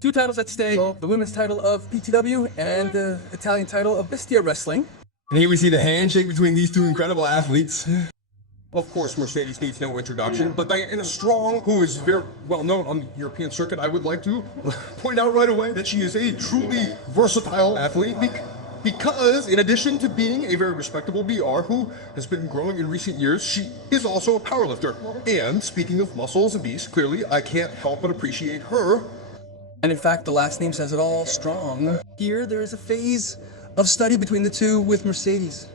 Two titles at stake, the women's title of PTW and the Italian title of Bestya Wrestling. And here we see the handshake between these two incredible athletes. Of course, Mercedes needs no introduction, but Diana Strong, who is very well known on the European circuit, I would like to point out right away that she is a truly versatile athlete because in addition to being a very respectable BR who has been growing in recent years, she is also a powerlifter. And speaking of muscles and beasts, clearly I can't help but appreciate her. And in fact, the last name says it all, Strong. Here, there is a phase of study between the two with Mercedes,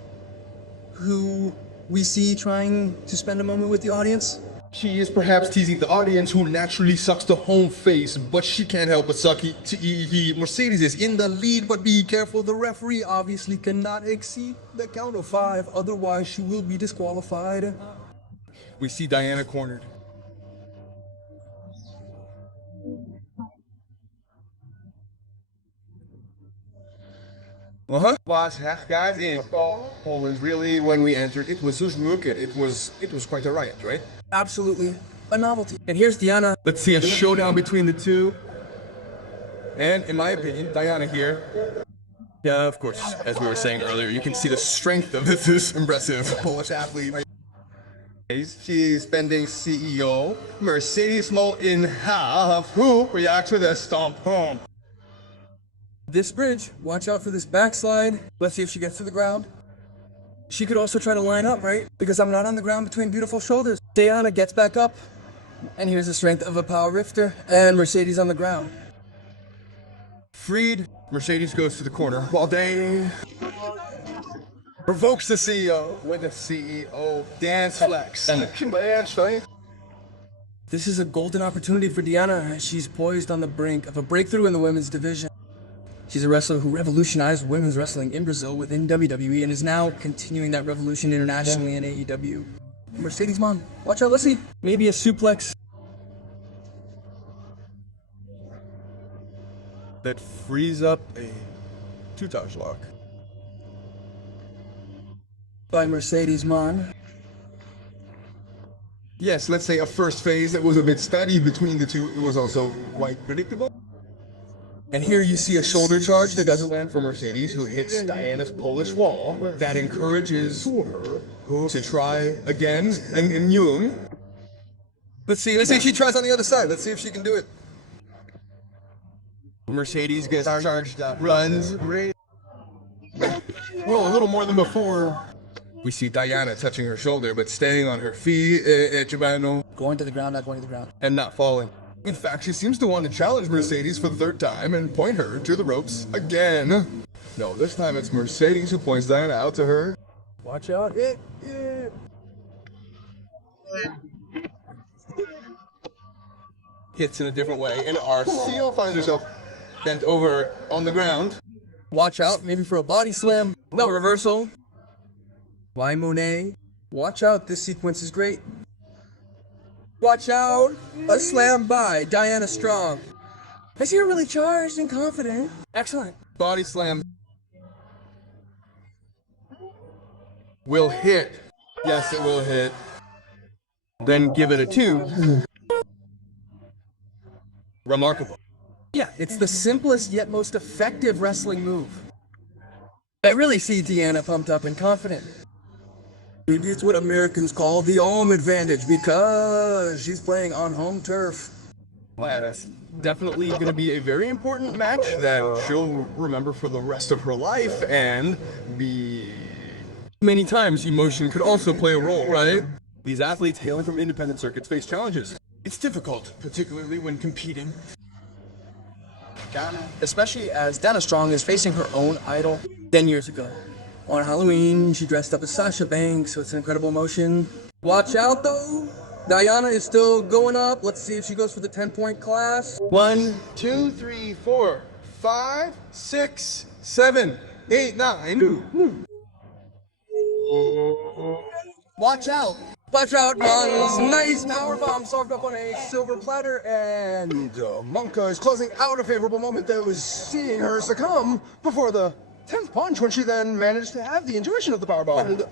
who we see trying to spend a moment with the audience. She is perhaps teasing the audience who naturally sucks the home face, but she can't help but suck Mercedes is in the lead, but be careful, the referee obviously cannot exceed the count of 5, otherwise she will be disqualified. We see Diana cornered. Was guys in Poland really when we entered it was just wicked. It was quite a riot, right? Absolutely a novelty. And here's Diana. Let's see a showdown between the two. And in my opinion, Diana here. Yeah, of course, as we were saying earlier, you can see the strength of this impressive Polish athlete. She's spending CEO Mercedes Mone in half, who reacts with a stomp home. This bridge, watch out for this backslide. Let's see if she gets to the ground. She could also try to line up, right? Because I'm not on the ground between beautiful shoulders. Diana gets back up. And here's the strength of a power rifter. And Mercedes on the ground. Freed, Mercedes goes to the corner while they provokes the CEO with a CEO dance flex. This is a golden opportunity for Diana. She's poised on the brink of a breakthrough in the women's division. She's a wrestler who revolutionized women's wrestling in Brazil within WWE and is now continuing that revolution internationally in AEW. Mercedes Mone, watch out, let's see. Maybe a suplex. That frees up a two-touch lock. By Mercedes Mone. Yes, let's say a first phase that was a bit steady between the two. It was also quite predictable. And here you see a shoulder charge that doesn't land for Mercedes, who hits Diana's Polish wall. That encourages her to try again and Jung. Let's see if she tries on the other side. Let's see if she can do it. Mercedes gets charged up, runs, well, a little more than before. We see Diana touching her shoulder, but staying on her feet, Going to the ground, not going to the ground. and not falling. In fact, she seems to want to challenge Mercedes for the third time and point her to the ropes again. No, this time it's Mercedes who points Diana out to her. Watch out. Hits in a different way, and our seal finds herself bent over on the ground. Watch out, maybe for a body slam. No reversal. Why Mone? Watch out, this sequence is great. Watch out! A slam by Diana Strong. I see her really charged and confident. Excellent. Body slam. Will hit. Yes, it will hit. Then give it a 2. Remarkable. Yeah, it's the simplest yet most effective wrestling move. I really see Diana pumped up and confident. Maybe it's what Americans call the home advantage because she's playing on home turf. Well, that's definitely going to be a very important match that she'll remember for the rest of her life and be... Many times emotion could also play a role, right? These athletes hailing from independent circuits face challenges. It's difficult, particularly when competing. Especially as Diana Strong is facing her own idol 10 years ago. On Halloween, she dressed up as Sasha Banks, so it's an incredible emotion. Watch out though! Diana is still going up. Let's see if she goes for the 10-point class. 1, 2, 3, 4, 5, 6, 7, 8, 9. Watch out! Watch out, Mone's nice powerbomb served up on a silver platter, and Monka is closing out a favorable moment that was seeing her succumb before the 10th punch when she then managed to have the intuition of the powerbomb.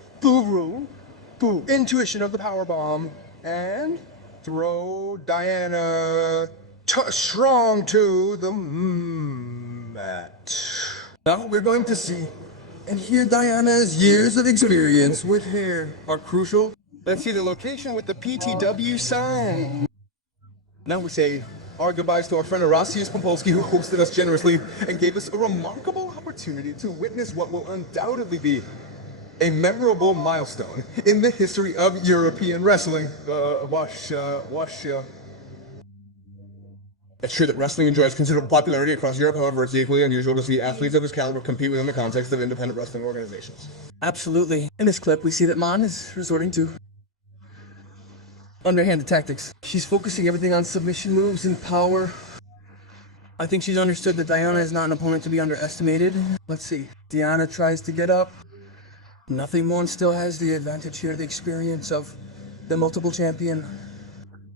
Intuition of the powerbomb. And throw Diana strong to the mat. Now we're going to see and hear Diana's years of experience with hair are crucial. Let's see the location with the PTW sign. Now we say our goodbyes to our friend Arasius Popolski, who hosted us generously and gave us a remarkable opportunity to witness what will undoubtedly be a memorable milestone in the history of European wrestling. It's true that wrestling enjoys considerable popularity across Europe, however, it's equally unusual to see athletes of his caliber compete within the context of independent wrestling organizations. Absolutely. In this clip, we see that Mone is resorting to underhanded tactics. She's focusing everything on submission moves and power. I think she's understood that Diana is not an opponent to be underestimated. Let's see. Diana tries to get up. Nothing. Mone still has the advantage here, the experience of the multiple champion.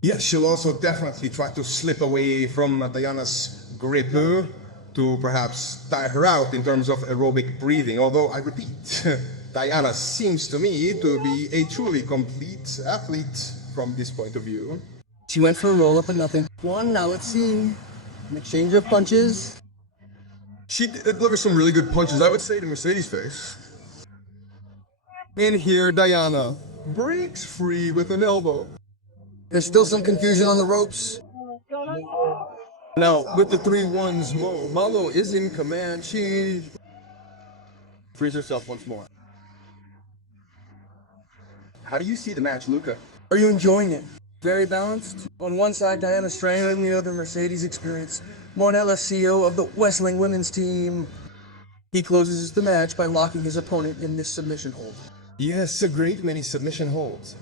Yes, she'll also definitely try to slip away from Diana's grip to perhaps tire her out in terms of aerobic breathing. Although, I repeat, Diana seems to me to be a truly complete athlete from this point of view. She went for a roll-up, but nothing. One, now let's see. An exchange of punches. She delivers some really good punches, I would say, to Mercedes' face. And here, Diana breaks free with an elbow. There's still some confusion on the ropes. Now, with the 3-1s, Malo is in command. She frees herself once more. How do you see the match, Luca? Are you enjoying it? Very balanced. On one side, Diana Strain, on the other, Mercedes Experience. Monella, CEO of the Wrestling Women's Team. He closes the match by locking his opponent in this submission hold. Yes, a great many submission holds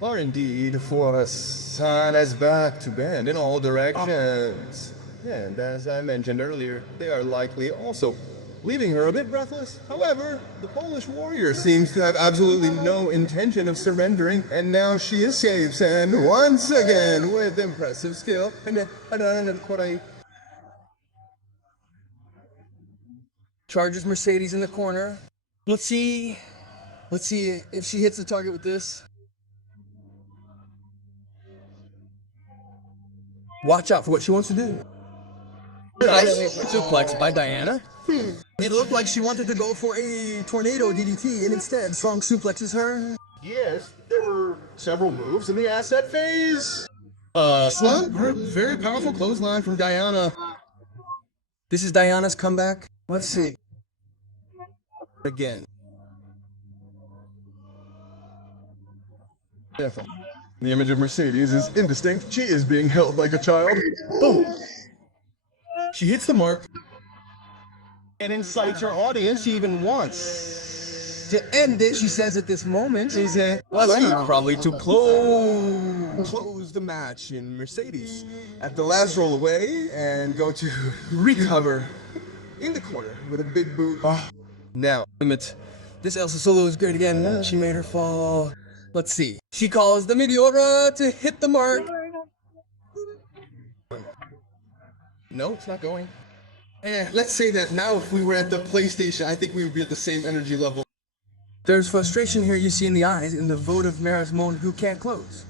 are indeed for a son as back to bend in all directions. And as I mentioned earlier, they are likely also leaving her a bit breathless. However, the Polish warrior seems to have absolutely no intention of surrendering, and now she escapes, and once again, with impressive skill, Charges Mercedes in the corner. Let's see if she hits the target with this. Watch out for what she wants to do. Suplex by Diana. It looked like she wanted to go for a tornado DDT, and instead, Strong suplexes her. Yes, there were several moves in the asset phase. Very powerful clothesline from Diana. This is Diana's comeback. Let's see. Again. The image of Mercedes is indistinct. She is being held like a child. Boom. She hits the mark. And incites her audience even once. To end it, she says at this moment, Probably to close the match in Mercedes at the last roll away and go to recover in the corner with a big boot. Now, this Elsa Solo is great again. She made her fall. Let's see. She calls the Meteora to hit the mark. no, it's not going. Let's say that now if we were at the PlayStation, I think we would be at the same energy level. There's frustration here you see in the eyes in the votive Maris Mone, who can't close.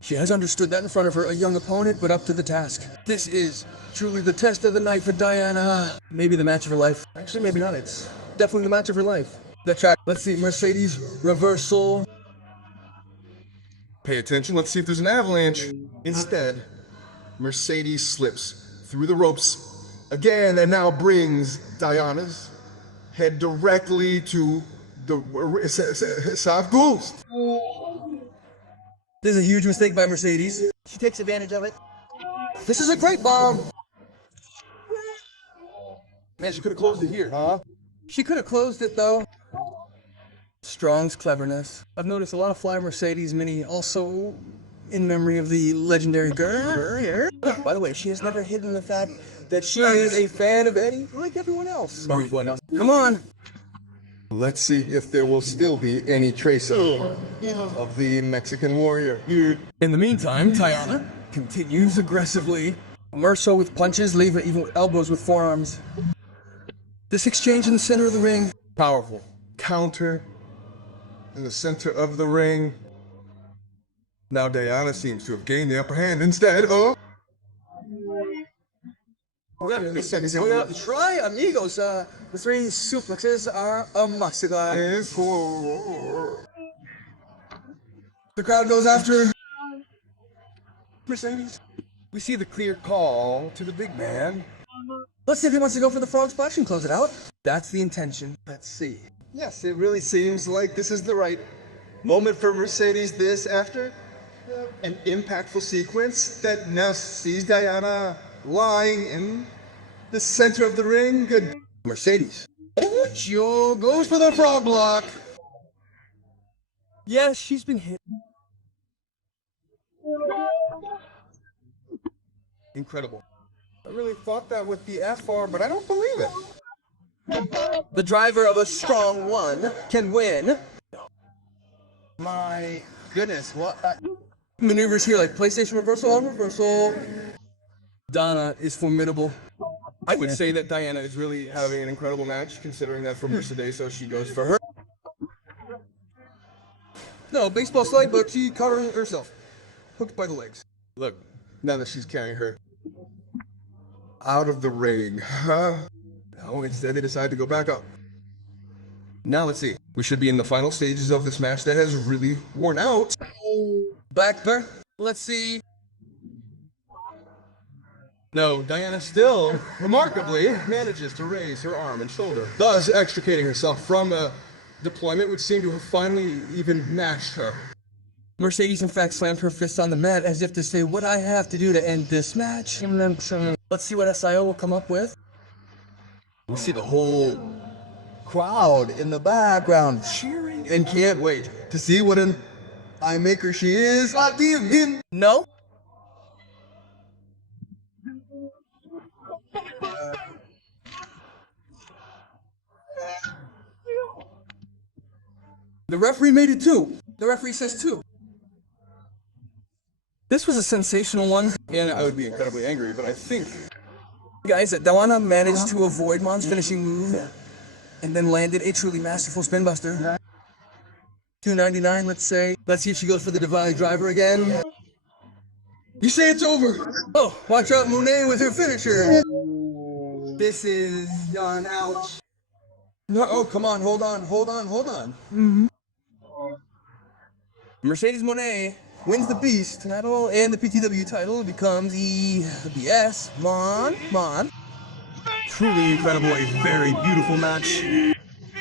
She has understood that in front of her, a young opponent, but up to the task. This is truly the test of the night for Diana. Maybe the match of her life. Actually, maybe not. It's definitely the match of her life. The track. Let's see, Mercedes reversal. Pay attention, let's see if there's an avalanche. Instead, Mercedes slips through the ropes again and now brings Diana's head directly to the South Ghost. This is a huge mistake by Mercedes. She takes advantage of it. This is a great bomb. Man, she could have closed it here, huh? She could have closed it though. Strong's cleverness. I've noticed a lot of Fly Mercedes Mini also in memory of the legendary girl. By the way, she has never hidden the fact that she is a fan of Eddie like everyone else. Come on. Let's see if there will still be any trace of the Mexican warrior. In the meantime, Diana continues aggressively. Merso with punches, Leva even with elbows with forearms. This exchange in the center of the ring. Powerful. Counter in the center of the ring. Now Diana seems to have gained the upper hand instead. Oh! Try, amigos. The three suplexes are a must. The crowd goes after Mercedes. We see the clear call to the big man. Let's see if he wants to go for the frog splash and close it out. That's the intention. Let's see. Yes, it really seems like this is the right moment for Mercedes. This after an impactful sequence that now sees Diana lying in the center of the ring. Good. Mercedes. Joe goes for the frog block. Yes, she's been hit. Incredible. I really thought that with the FR, but I don't believe it. The driver of a strong one can win. My goodness, what? Maneuvers here like PlayStation reversal on reversal. Donna is formidable. I would say that Diana is really having an incredible match, considering that for Mercedes, so she goes for her. No, baseball slide, but she covering herself. Hooked by the legs. Look, now that she's carrying her out of the ring, no, instead they decide to go back up. Now let's see. We should be in the final stages of this match that has really worn out. Back birth. Let's see. No, Diana still, remarkably, manages to raise her arm and shoulder, thus extricating herself from a deployment which seemed to have finally even mashed her. Mercedes, in fact, slammed her fist on the mat as if to say, what I have to do to end this match. Let's see what SIO will come up with. We see the whole crowd in the background cheering and can't wait to see what an eye maker she is. No? The referee made it 2. The referee says 2. This was a sensational one. And I would be incredibly angry, but I think... Guys, that Diana managed to avoid Mone's finishing move and then landed a truly masterful spin buster. 299, let's say. Let's see if she goes for the divine driver again. You say it's over! Oh, watch out, Mone with her finisher. This is done. Ouch. No, oh, come on, hold on. Mercedes Mone wins the Beast title and the PTW title, becomes the BS Mone. Truly incredible, a very beautiful match.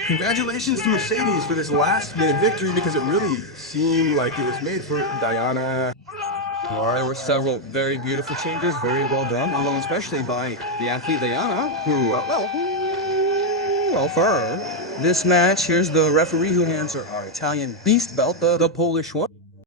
Congratulations to Mercedes for this last-minute victory because it really seemed like it was made for Diana. There were several very beautiful changes, very well done, although especially by the athlete Diana, who, well, for her. This match, here's the referee who hands her our Italian Beast belt, the Polish one.